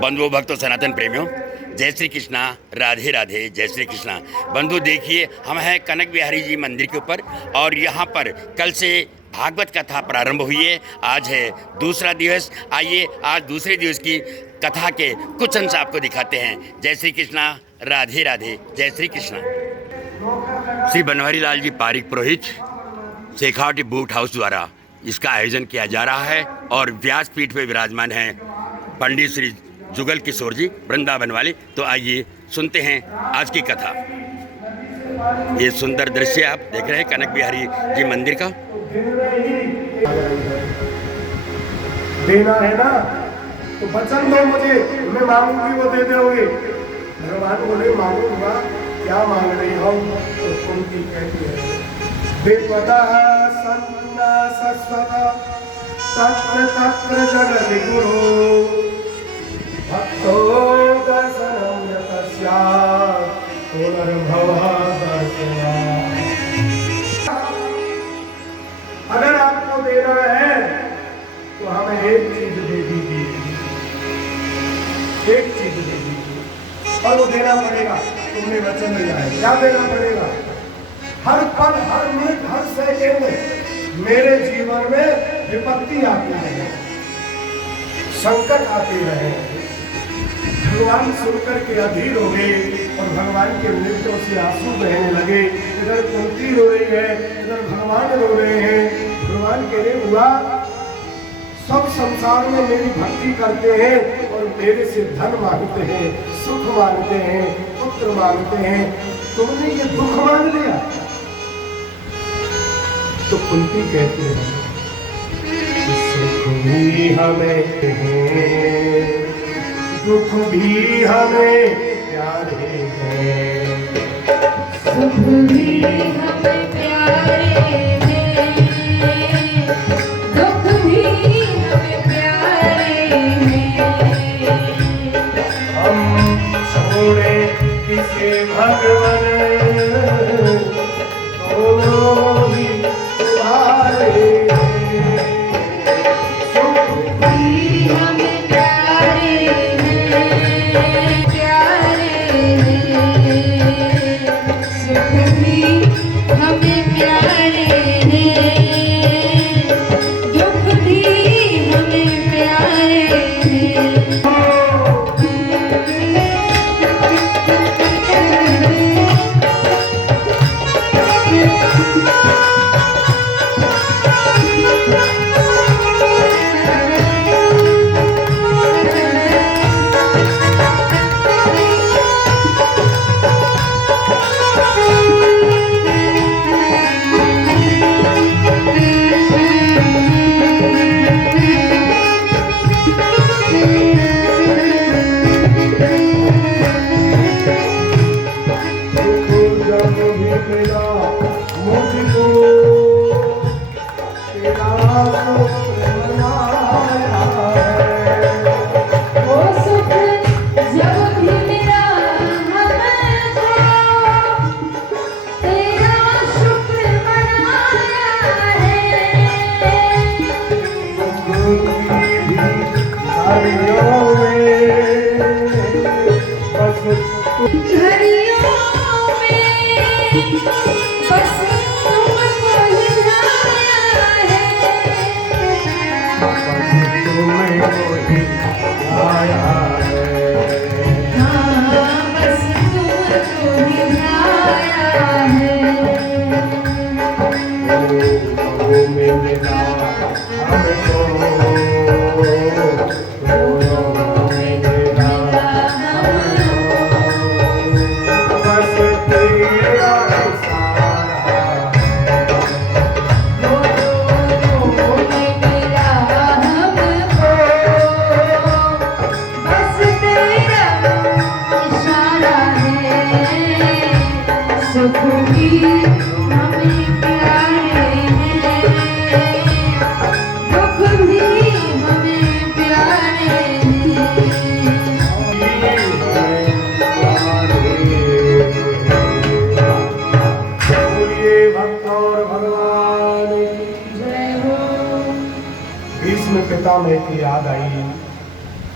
बंधुओं भक्तों सनातन प्रेमियों, जय श्री कृष्णा, राधे राधे, जय श्री कृष्णा। बंधु देखिए, हम हैं कनक बिहारी जी मंदिर के ऊपर और यहाँ पर कल से भागवत कथा प्रारंभ हुई है। आज है दूसरा दिवस। आइए आज दूसरे दिवस की कथा के कुछ अंश आपको दिखाते हैं। जय श्री कृष्णा, राधे राधे, जय श्री कृष्णा। श्री बनवारी लाल जी पारिक पुरोहित शेखावटी बूट हाउस द्वारा इसका आयोजन किया जा रहा है और व्यासपीठ पे विराजमान हैं पंडित श्री जुगल किशोर जी वृंदावन वाले। तो आइए सुनते हैं आज की कथा। ये सुंदर दृश्य आप देख रहे हैं कनक बिहारी जी मंदिर का। देना है ना तो वचन दो मुझे, मैं मांगूंगी वो दे दोगे। भगवान बोले मांगूंगा, क्या मांग रही हो? तो कुंती कहती है विपदः सन्ना सस्वता तत्र तत्र जगद्गुरु भक्तो दर्शनं यतस्यात् पुनर्भवः दर्शनात्। अगर आपको देना है तो हमें एक चीज दे दीजिए, एक चीज दे दीजिए और वो देना पड़ेगा। तुमने वचन दिया है, क्या देना पड़ेगा? हर पल, हर मिनट, हर सेकंड मेरे जीवन में विपत्ति आती रहे, संकट आते रहे। भगवान सुनकर के अधीर हो गए और भगवान के नेत्रों से आंसू बहने लगे। इधर कुंती रो रही है, इधर भगवान रो रहे हैं। भगवान कह रहे हुआ सब संसार में मेरी भक्ति करते हैं और मेरे से धन मांगते हैं, सुख मांगते हैं, पुत्र मांगते हैं, तुमने ये दुख मांग लिया। तो कुंती कहती है सुख भी हमें है, दुख भी हमें प्यारे हैं, सुख भी हमें प्यारे हैं, दुख भी हमें प्यारे हैं। हम छोड़े किसे भगवान, दोनों ही तुम्हारे हैं। सुख भी हमें प्यारे हैं, प्यारे हैं, सुख भी हमें प्यारे हैं, दुख भी हमें प्यारे हैं।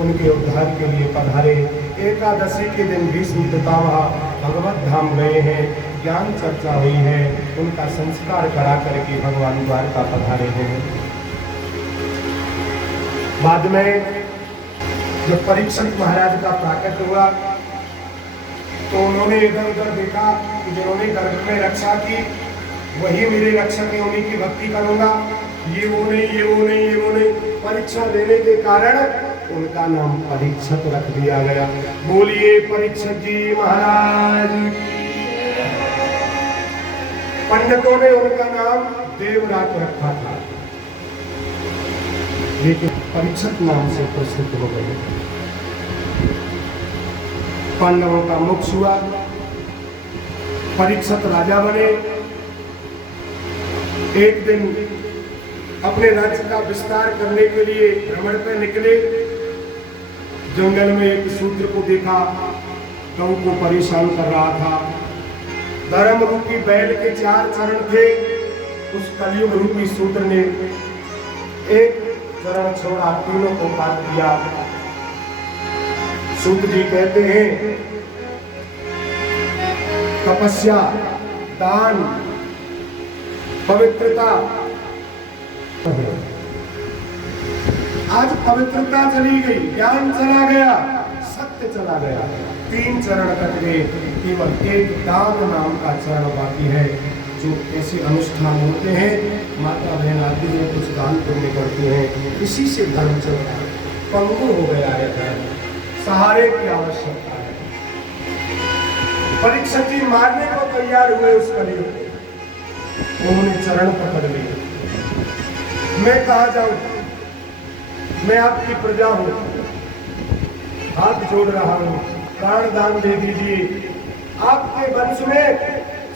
उनके उद्धार के लिए पधारे। एकादशी के दिन भीष्म पितामह भगवत धाम गए हैं, ज्ञान चर्चा हुई है, उनका संस्कार करा करके भगवान द्वारका पधारे हैं। बाद में जब परीक्षित महाराज का प्राकट्य हुआ तो उन्होंने इधर उधर देखा कि जिन्होंने गर्भ में रक्षा की वही मेरे रक्षक है, उन्हीं की भक्ति करूंगा, ये वो नहीं, ये वो नहीं, ये वो नहीं। परीक्षा देने के कारण उनका नाम परीक्षित रख दिया गया। बोलिए परीक्षित जी महाराज। पंडितों ने उनका नाम देवरात रखा था, लेकिन परीक्षित नाम से प्रसिद्ध हो गए। पांडवों का मोक्ष हुआ, परीक्षित राजा बने। एक दिन अपने राज्य का विस्तार करने के लिए भ्रमण पर निकले। जंगल में एक शूद्र को देखा, गौ को परेशान कर रहा था। धर्म रूपी बैल के 4 चरण थे। उस कलयुग रूपी शूद्र ने एक चरण छोड़ा, तीनों को काट दिया। सूत जी कहते हैं तपस्या, दान, पवित्रता, आज पवित्रता चली गई, ज्ञान चला गया, सत्य चला गया, 3 चरण कट गए। केवल एक दान नाम का चरण बाकी है, जो ऐसे अनुष्ठान होते हैं, माता बहन आदि में कुछ दान पुण्य करते हैं, इसी से धर्म चलता है। पंगु हो गया है धर्म, सहारे की आवश्यकता है। परीक्षित जी मारने को तैयार हुए उस कलयुग को, उन्होंने चरण पकड़ लिए। मैं कहा जाऊं, मैं आपकी प्रजा हूं, हाथ जोड़ रहा हूं, प्राण दान दे दीजिए। आपके वंश में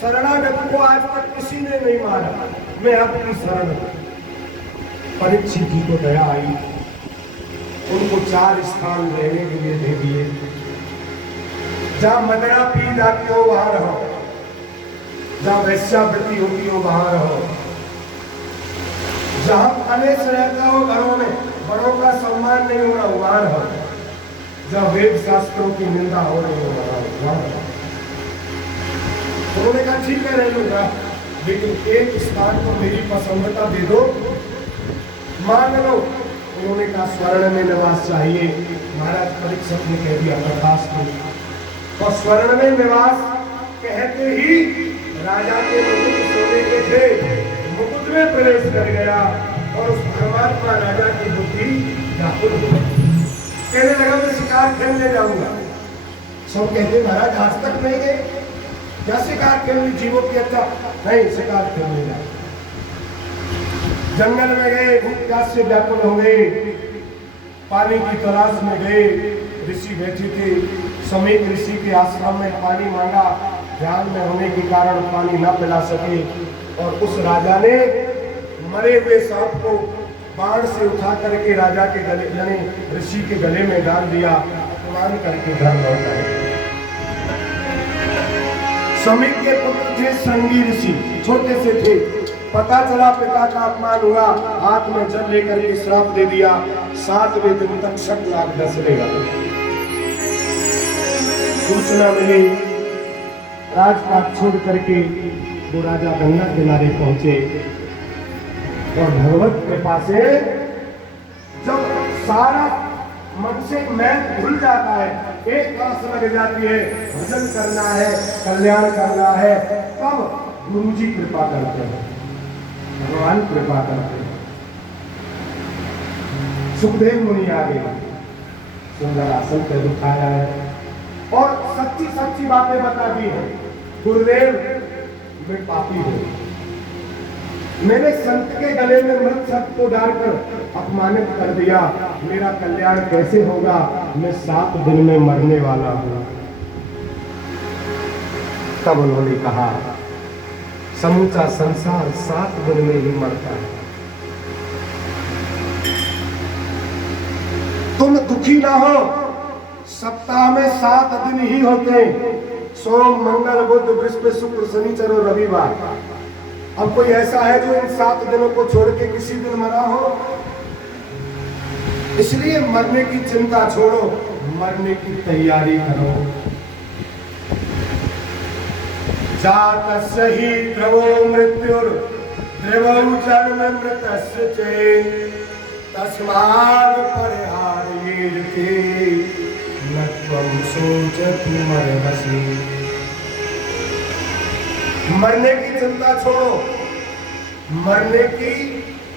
शरणागत को आज तक किसी ने नहीं मारा, मैं आपकी शरण हूं। परीक्षित जी को दया आई, उनको 4 स्थान रहने के लिए दे दिए। जहां मदरा पी जाती हो वहां रहो, जहां वैश्यावृत्ति होती हो वहां रहो, जहां कलेश रहता हो घरों में, बड़ों का सम्मान नहीं हो रहा वहां रहो, जहां वेद शास्त्रों की निंदा हो रही हो वहां रहो। उन्होंने कहा ठीक है रह लूंगा, लेकिन एक स्थान को मेरी पसंद का दे दो, मांग लो। उन्होंने कहा स्वर्ण में निवास चाहिए। महाराज परीक्षित ने कह दिया तथास्तु। और स्वर्ण में निवास कहते ही राजा के मुकुट सोने के थे, मुकुट में प्रवेश कर गया और उस परमात्मा राजा की बुद्धि व्याकुल हो गई। कहने लगा मैं शिकार खेलने जाऊंगा। सब कहते महाराज आज तक नहीं गए, क्या शिकार खेलने, जीवों की अच्छा नहीं, शिकार खेलने जाए। जंगल में गए, भूख प्यास से व्याकुल हो गए, पानी की तलाश में गए। ऋषि बैठे थे, समीप ऋषि के आश्रम में पानी मांगा, ध्यान में होने के कारण पानी न पिला सके। और उस राजा ने मरे हुए सांप को बाण से उठा करके राजा के गले, यानी ऋषि के गले में डाल दिया, अपमान करके घर लौट आए। समीप के पुत्र थे संगी ऋषि, छोटे से थे। पता चला पिता का अपमान हुआ, हाथ में जल लेकर के श्राप दे दिया, 7वें दिन तक शकनाग डसरेगा। सूचना मिली, राजपाट छोड़ करके वो राजा गंगा किनारे पहुंचे और भगवत कृपा से जब सारा मन से मैल धुल जाता है, एक आस लग जाती है, भजन करना है, कल्याण करना है, तब गुरु जी कृपा करते हैं, भगवान कृपा करते हैं। सुखदेव मुनि आ गए, सुंदर आसन पे दिखाया है और सच्ची सच्ची बातें बता दी है। गुरुदेव मैं पापी हूं, मैंने संत के गले में मृत शब्द को डालकर अपमानित कर दिया, मेरा कल्याण कैसे होगा, मैं 7 दिन में मरने वाला हूं। तब उन्होंने कहा समूचा संसार 7 दिन में ही मरता है, तुम दुखी ना हो, सप्ताह में 7 दिन ही होते हैं, सोम मंगल बुध बृहस्पति शुक्र शनिचर और रविवार। अब कोई ऐसा है जो इन 7 दिनों को छोड़ के किसी दिन मरा हो? इसलिए मरने की चिंता छोड़ो, मरने की तैयारी करो। जातस्य हि ध्रुवो मृत्युर् ध्रुवं जन्म मृतस्य च तस्मात् परिहार्येते न त्वं शोचतु मरहसि। मरने की चिंता छोड़ो, मरने की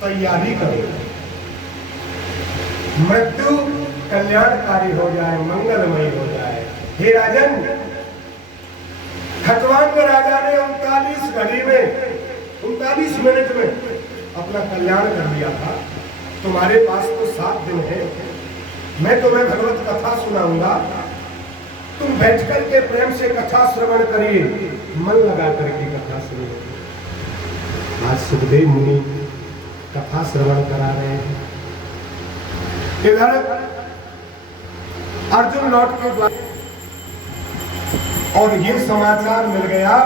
तैयारी करो। मृत्यु कल्याणकारी हो जाए, मंगलमयी हो जाए। हे राजन, खतवांग राजा ने 39 घड़ी में 39 मिनट में अपना कल्याण कर लिया था। तुम्हारे पास तो 7 दिन है। मैं तुम्हें भगवत कथा सुनाऊंगा, तुम बैठ करके प्रेम से कथा श्रवण करिए, मन लगा करके कथा सुनिए। आज सुखदेव मुनि कथा श्रवण करा रहे हैं। इधर अर्जुन लौट के बाद और ये समाचार मिल गया,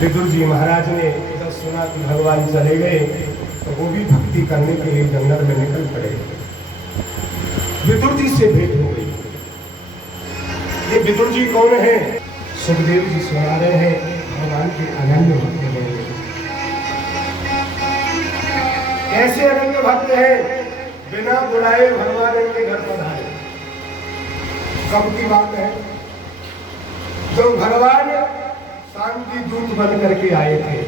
विदुर जी महाराज ने जब सुना कि भगवान चले गए तो वो भी भक्ति करने के लिए जंगल में निकल पड़े। विदुर जी से भेंट हो गई। ये विदुर जी कौन है? सुखदेव जी सुना रहे हैं, भगवान के अनन्य भक्त हैं। ऐसे अनन्य भक्त हैं, बिना बुलाए भगवान इनके घर पर आए। कब की बात है? जो भगवान शांति दूत बन करके आए थे,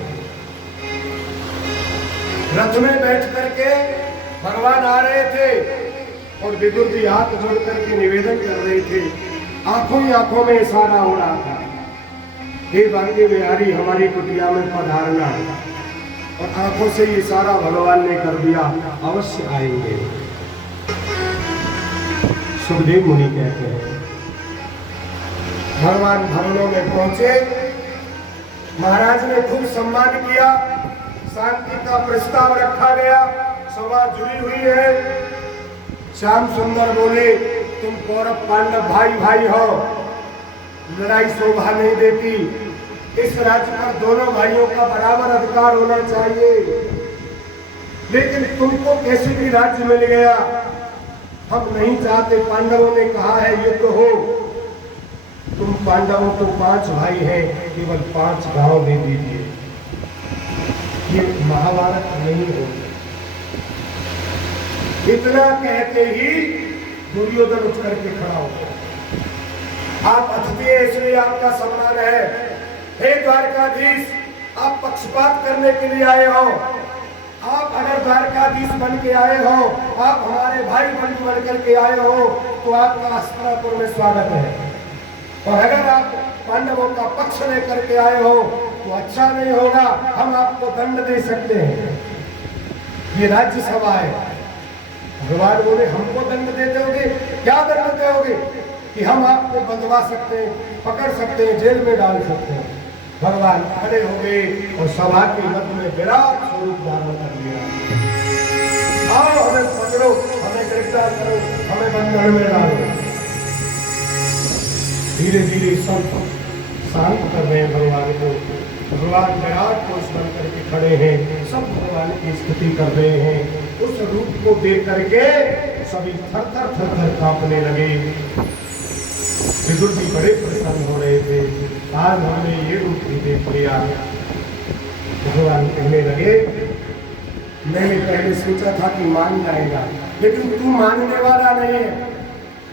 रथ में बैठ करके भगवान आ रहे थे और विदुर जी हाथ जोड़ करके निवेदन कर रहे थे। आंखों ही आंखों में इशारा हो रहा था, हे बांके बिहारी हमारी कुटिया में पधारना। और आंखों से इशारा भगवान ने कर दिया, अवश्य आएंगे। सुखदेव मुनि कहते हैं, भगवान भवनों में पहुंचे, महाराज ने खूब सम्मान किया, शांति का प्रस्ताव रखा गया, सभा जुड़ी हुई है। श्याम सुंदर बोले, तुम कौरव पांडव भाई भाई हो, लड़ाई शोभा नहीं देती। इस राज्य पर दोनों भाइयों का बराबर अधिकार होना चाहिए। लेकिन तुमको कैसे भी राज्य मिल गया, हम नहीं चाहते। पांडवों ने कहा है युद्ध हो। तुम पांडवों को 5 भाई हैं, केवल 5 गांव दे दीजिए। ये महाभारत नहीं हो। इतना कहते ही दुर्योधन उठ करके खड़ा हो गया। आप अतिथि हैं इसलिए आपका सम्मान है। हे द्वारकाधीश, आप पक्षपात करने के लिए आए हो। आप अगर द्वारकाधीश बन के आए हो, आप हमारे भाई बंधु बन करके आए हो, तो आपका हस्तिनापुर में स्वागत है। और अगर आप पांडवों का पक्ष लेकर के आए हो तो अच्छा नहीं होगा, हम आपको दंड दे सकते हैं। ये राज्यसभा है। भगवान बोले, हमको दंड दे दोगे? क्या दंड दोगे? कि हम आपको बंधवा सकते हैं, पकड़ सकते हैं, जेल में डाल सकते हैं। भगवान खड़े हो गए और सभा के मध्य में विराट स्वरूप धारण कर लिया। आओ हमें पकड़ो, हमें गिरफ्तार करो, हमें बंधन में डालो। धीरे धीरे सब शांत कर रहे हैं भगवान को। भगवान विराट पुरुष बन करके खड़े हैं, सब भगवान की स्तुति कर रहे हैं। उस रूप को देख करके सभी थर थर कांपने लगे। विदुर जी बड़े प्रसन्न हो रहे थे, आज हमने ये रूप भी देख लिया। भगवान कहने लगे, मैंने पहले सोचा था कि मान जाएगा, लेकिन तू मानने वाला नहीं है।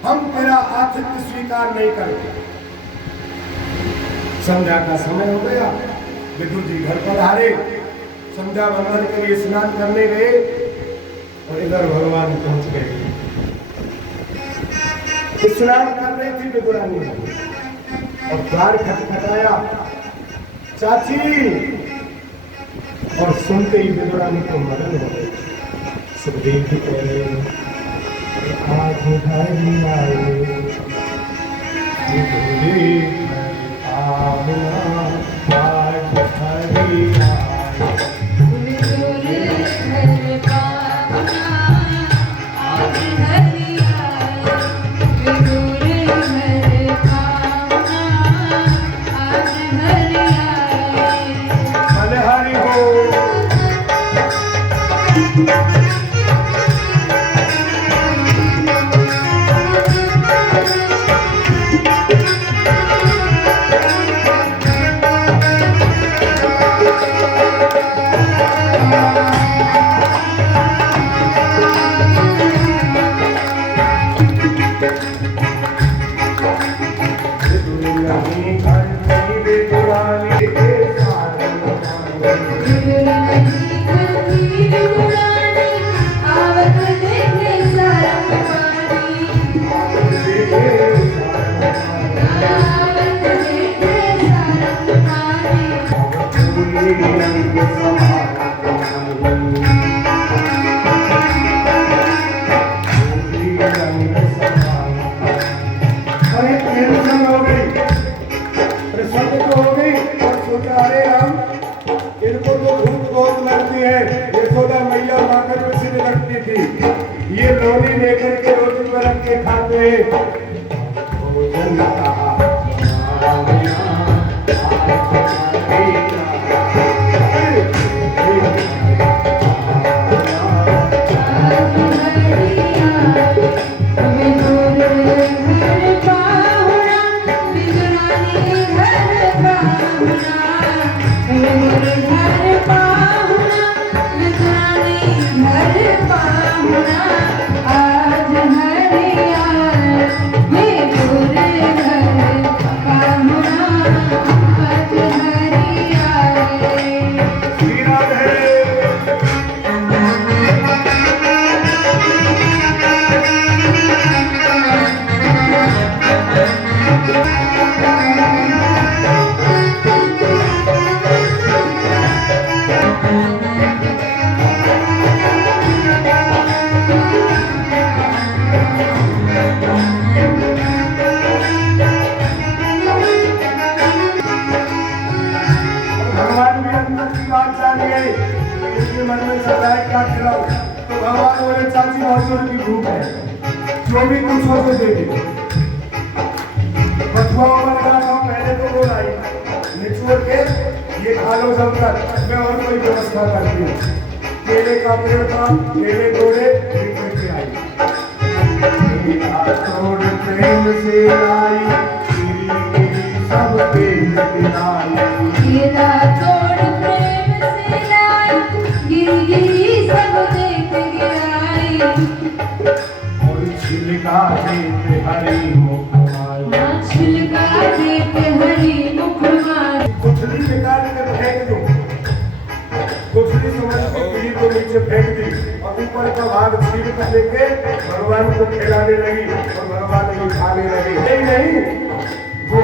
हम तेरा आतिथ्य स्वीकार नहीं करते। संध्या का समय हो गया, विदुर जी घर पर आ रहे, संध्या वंदन के लिए स्नान करने गए और इधर भगवान पहुंच गए। स्नान कर रही थी विदुरानी और द्वार खटखटाया, चाची। और सुनते ही विदुरानी को मदन हो गए। सुखदेव जी कह रहे हैं, आज हरि आए नहीं घंटी बेदुरानी के सारंग पानी। इनको तो भूख बहुत लगती है, यशोदा मैया माकर में से लगती थी। ये लोनी लेकर के रोटी में रख के खाते हैं। भोजन कहा मन में चल रहा है क्या खिलाऊं, तो भगवान बोले चाची मौसम की भूख है, जो भी कुछ हो तो दे दे। बथुआ लगा था पहले तो बोल आई निचोड़ के ये खा लो जब तक मैं और कोई व्यवस्था करती हूँ। केले का पेड़ था, केले तोड़े लेके आई, तोड़ प्रेम से लाई सब प्रेम गिराई। और छिलका देते हरी मुखमाला, कुठली निकाल के फेंक दो, कुठली समझ के पीढ़ी को नीचे फेंक दी और ऊपर का भाग छील कर लेके भगवान को खिलाने लगी और भगवान को खाने लगी। नहीं वो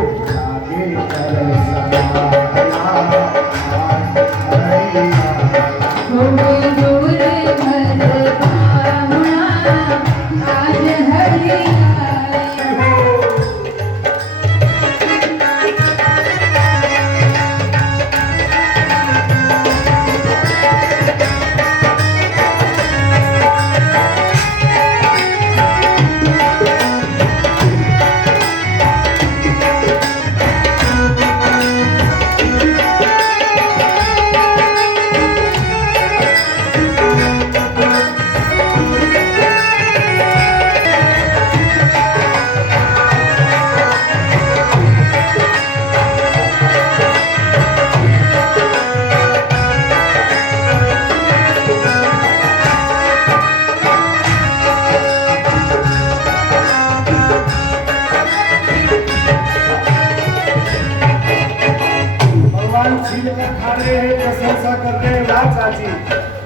आगे प्रशंसा करते हैं राज चाची,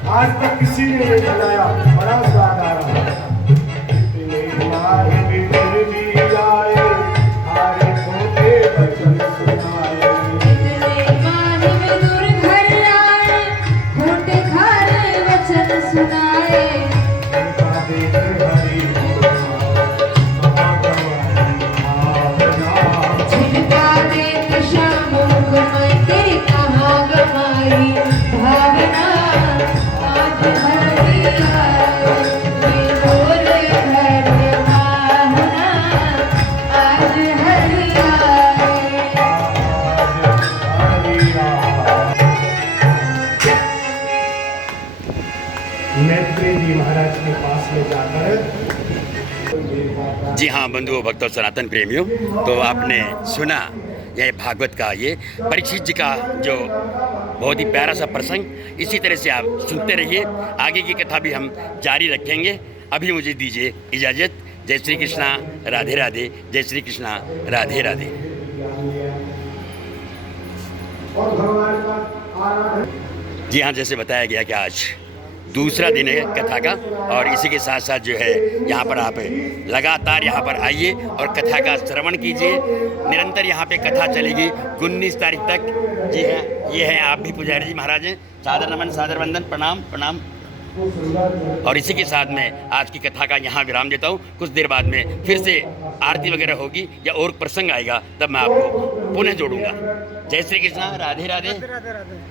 आज तक किसी ने नहीं बनाया, बड़ा स्वाद आ रहा है। जी हाँ बंधुओं भक्तों सनातन प्रेमियों, तो आपने सुना यह भागवत का ये परीक्षित जी का जो बहुत ही प्यारा सा प्रसंग। इसी तरह से आप सुनते रहिए, आगे की कथा भी हम जारी रखेंगे। अभी मुझे दीजिए इजाज़त। जय श्री कृष्णा, राधे राधे, जय श्री कृष्णा, राधे राधे। और भगवान का आराधन। जी हाँ, जैसे बताया गया कि आज दूसरा दिन है कथा का, और इसी के साथ साथ जो है यहाँ पर आप लगातार यहाँ पर आइए और कथा का श्रवण कीजिए। निरंतर यहाँ पे कथा चलेगी 19 तारीख तक। जी हाँ, ये है आप भी पुजारी जी महाराज हैं। सादर नमन, सादर वंदन, प्रणाम प्रणाम। और इसी के साथ में आज की कथा का यहाँ विराम देता हूँ। कुछ देर बाद में फिर से आरती वगैरह होगी या और प्रसंग आएगा, तब मैं आपको पुनः जोड़ूंगा। जय श्री कृष्णा, राधे राधे।